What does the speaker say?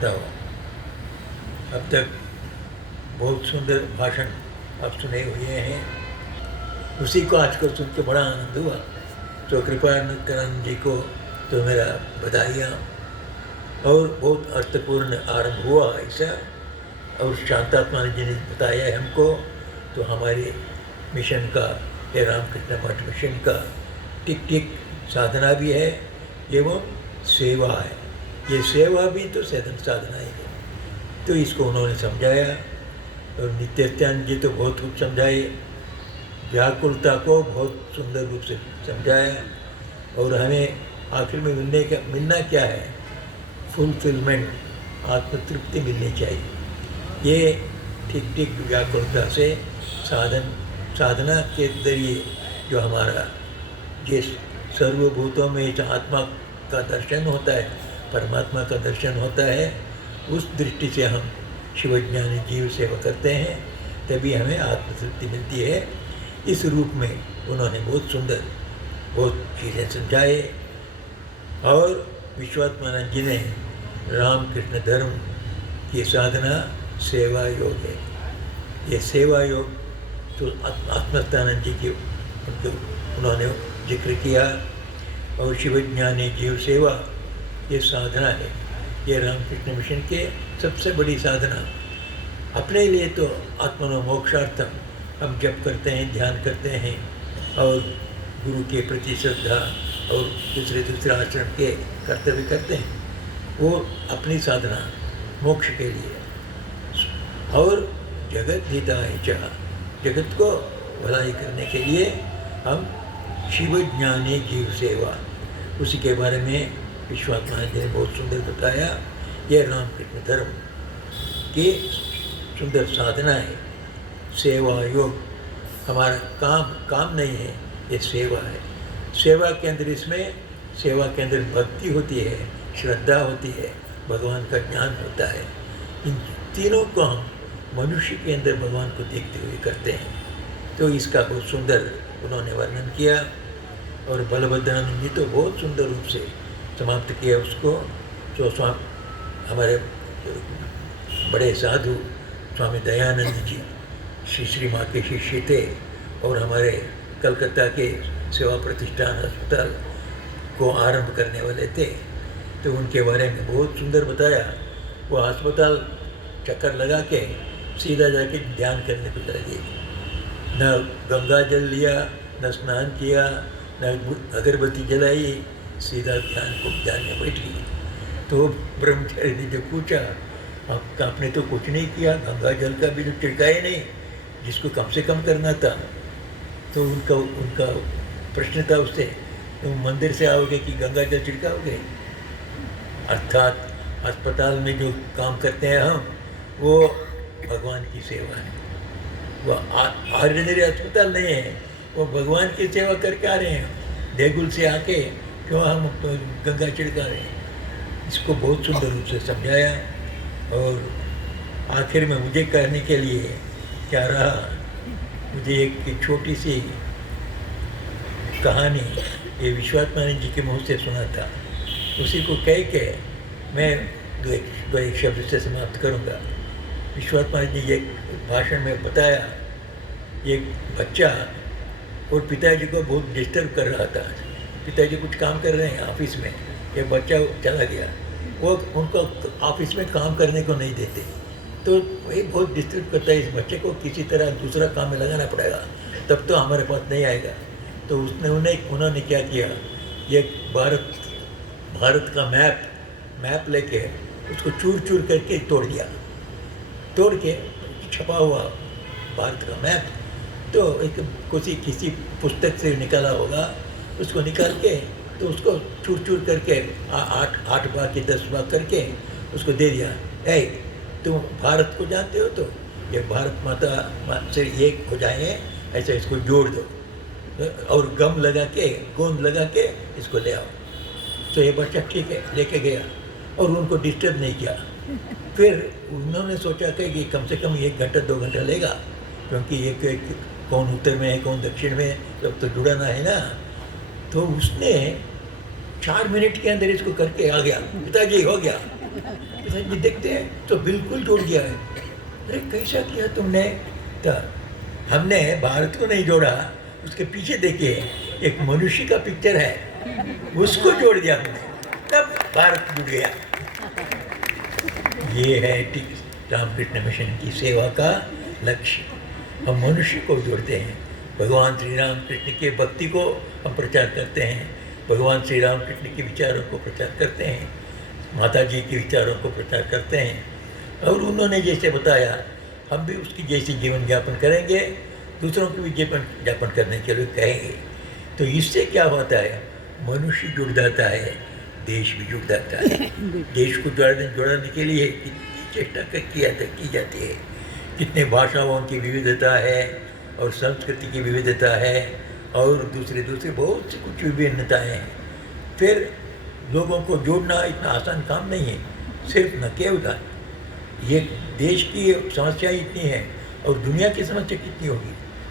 चाहता हूँ। अब तक बहुत सुंदर भाषण आप सुने हुए हैं, उसी को आज को सुन के बड़ा आनंद हुआ। तो कृपानंद जी को तो मेरा बधाइयाँ, और बहुत अर्थपूर्ण आरंभ हुआ ऐसा। और शांतात्मा जी ने बताया है हमको, तो हमारे मिशन का, ये रामकृष्ण मठ मिशन का टिक टिक साधना भी है एवं सेवा है। ये सेवा भी तो साधना ही है। तो इसको उन्होंने समझाया, और नित्यानंद जी तो बहुत कुछ समझाए, व्याकुलता को बहुत सुंदर रूप से समझाया। और हमें आखिर में मिलना क्या है? फुलफिलमेंट, आत्मतृप्ति मिलनी चाहिए। ये ठीक ठीक व्याकुलता से साधना के जरिए जो हमारा जिस सर्वभूतों में इस आत्मा का दर्शन होता है, परमात्मा का दर्शन होता है, उस दृष्टि से हम शिवज्ञानी जीव सेवा करते हैं, तभी हमें आत्मतृप्ति मिलती है। इस रूप में उन्होंने बहुत सुंदर बहुत चीज़ें समझाए। और विश्वात्मानंद जी ने रामकृष्ण धर्म की साधना सेवा योग है। ये सेवा योग तो आत्मस्थानंद जी की उन्होंने जिक्र किया। और शिवज्ञानी जीव सेवा ये साधना है, ये रामकृष्ण मिशन के सबसे बड़ी साधना। अपने लिए तो आत्मनो मोक्षार्थम हम जप करते हैं, ध्यान करते हैं, और गुरु के प्रति श्रद्धा और दूसरे आचरण के कर्तव्य करते हैं, वो अपनी साधना मोक्ष के लिए। और जगत हिता है चाह, जगत को भलाई करने के लिए हम शिवज्ञानी जीव सेवा, उसी के बारे में विश्वात्मा जी ने बहुत सुंदर बताया। यह रामकृष्ण धर्म की सुंदर साधना है। सेवा योग हमारा काम नहीं है, ये सेवा है। सेवा के अंदर, इसमें सेवा के अंदर भक्ति होती है, श्रद्धा होती है, भगवान का ज्ञान होता है। इन तीनों को हम मनुष्य के अंदर भगवान को देखते हुए करते हैं। तो इसका बहुत सुंदर उन्होंने वर्णन किया। और बलभद्रानंद जी तो बहुत सुंदर रूप से समाप्त किया उसको। तो हमारे बड़े साधु स्वामी दयानंद जी श्री माँ के शिष्य थे, और हमारे कलकत्ता के सेवा प्रतिष्ठान अस्पताल को आरंभ करने वाले थे। तो उनके बारे में बहुत सुंदर बताया। वो अस्पताल चक्कर लगा के सीधा जाके ध्यान करने को लगे, न गंगा जल लिया, न स्नान किया, न अगरबत्ती जलाई, सीधा ध्यान में बैठ गई। तो ब्रह्मचारी ने जो पूछा, आपने तो कुछ नहीं किया, गंगा जल का भी जो छिड़काए नहीं, जिसको कम से कम करना था। तो उनका प्रश्न था उससे, तुम मंदिर से आओगे कि गंगा जल छिड़काओगे? अर्थात अस्पताल में जो काम करते हैं हम, वो भगवान की सेवा है। वो ऑर्डिनरी अस्पताल नहीं है, वो भगवान की सेवा करके आ रहे हैं। देगुल से आके क्यों हम गंगा छिड़का रहे हैं? इसको बहुत सुंदर रूप से समझाया। और आखिर में मुझे कहने के लिए क्या रहा, मुझे एक छोटी सी कहानी ये विश्वात्मानंद जी के मुँह से सुना था, उसी को कह के मैं दो एक शब्द से समाप्त करूँगा। विश्वात्मानंद जी एक भाषण में बताया, एक बच्चा और पिताजी को बहुत डिस्टर्ब कर रहा था। पिताजी कुछ काम कर रहे हैं ऑफिस में, ये बच्चा चला गया, वो उनको ऑफिस में काम करने को नहीं देते। तो ये बहुत डिस्टर्ब करता है इस बच्चे को, किसी तरह दूसरा काम में लगाना पड़ेगा, तब तो हमारे पास नहीं आएगा। तो उन्होंने क्या किया, ये भारत का मैप लेके उसको चूर चूर करके तोड़ के छपा हुआ भारत का मैप, तो एक किसी पुस्तक से निकाला होगा, उसको निकाल के तो उसको चूर चूर करके 8 भाग के 10 भाग करके उसको दे दिया। तुम भारत को जानते हो, तो ये भारत माता से एक हो जाएंगे, ऐसा इसको जोड़ दो और गम लगा के, गोंद लगा के इसको ले आओ। तो ये बच्चा ठीक है लेके गया और उनको डिस्टर्ब नहीं किया। फिर उन्होंने सोचा कि कम से कम 1 घंटा 2 घंटा लेगा, क्योंकि ये कौन उत्तर में है कौन दक्षिण में, जब तो जुड़ाना है ना। तो उसने 4 मिनट के अंदर इसको करके आ गया, पिताजी हो गया। ये देखते हैं तो बिल्कुल जोड़ दिया है। अरे कैसा किया तुमने? तो हमने भारत को नहीं जोड़ा, उसके पीछे देखिए एक मनुष्य का पिक्चर है, उसको जोड़ दिया हमने, तब भारत जुड़ गया। ये है रामकृष्ण मिशन की सेवा का लक्ष्य। हम मनुष्य को जोड़ते हैं, भगवान श्री राम कृष्ण के भक्ति को हम प्रचार करते हैं, भगवान श्री राम कृष्ण के विचारों को प्रचार करते हैं, माता जी के विचारों को प्रचार करते हैं, और उन्होंने जैसे बताया हम भी उसकी जैसे जीवन यापन करेंगे, दूसरों को भी जीवन यापन करने के लिए कहेंगे। तो इससे क्या होता है, मनुष्य जुड़ जाता है, देश भी जुड़ जाता है। देश को जोड़ने के लिए कितनी चेष्टा की जाती है, कितने भाषाओं की विविधता है और संस्कृति की विविधता है और दूसरे बहुत सी कुछ विभिन्नताएँ हैं। फिर लोगों को जोड़ना इतना आसान काम नहीं है, सिर्फ न केवल ये देश की समस्या इतनी है और दुनिया की समस्या कितनी होगी।